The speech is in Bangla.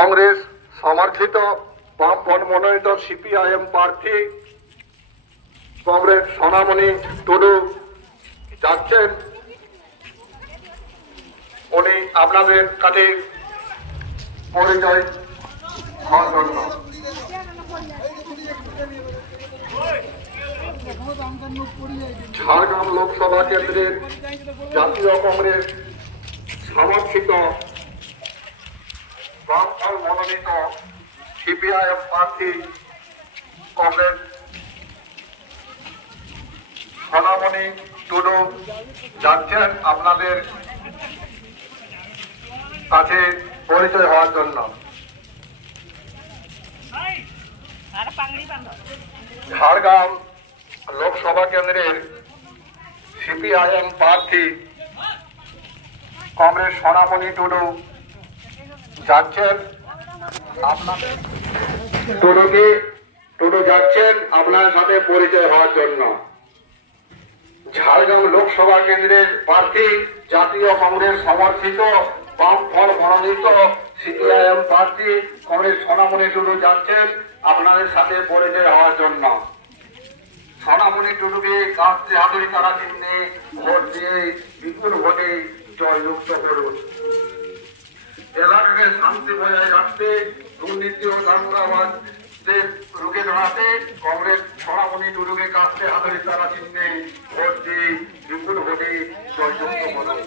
কংগ্রেস সমর্থিত বামফ্রন্ট মনোনীত সিপিআইএম প্রার্থী কংগ্রেস সোনামণি টুডু যাচ্ছেন। উনি আপনাদের কাছে পরিচয় হওয়ার জন্য ঝাড়গ্রাম লোকসভা কেন্দ্রের জাতীয় কংগ্রেস সমর্থিত বামফ্রন্ট মনোনীত সিপিআইএম প্রার্থী কংগ্রেস সোনামণি টুডু যাচ্ছেন আপনাদের কাছে পরিচয় হওয়ার জন্য। ঝাড়গ্রাম লোকসভা কেন্দ্রের সিপিআইএম প্রার্থী কংগ্রেস সোনামণি টুডু যাচ্ছেন আপনাদের টুডু যাচ্ছেন আপনার সাথে পরিচয় হওয়ার জন্য। ঝাড়গ্রাম লোকসভা কেন্দ্রের প্রার্থী জাতীয় কংগ্রেস সমর্থিত বামফ্রন্ট মনোনীত সিপিআইএম প্রার্থী কংগ্রেস সোনামণি টুডু যাচ্ছেন আপনাদের সাথে পরিচয় হওয়ার জন্য। সোনামণি টুডুকে কাস্তে হাতুড়ি তারা চিহ্নে ভোট দিয়ে বিপুল ভোটে জয়যুক্ত করুন। এলাকাকে শান্তি বজায় রাখতে দুর্নীতি ও দাঙ্গাবাজদের রুখে দাঁড়াতে কংগ্রেস সোনামণি টুডুকে কাস্তে হাতুড়ি তারা চিহ্নে ভোট দিয়ে বিপুল ভোটে জয়যুক্ত করুন।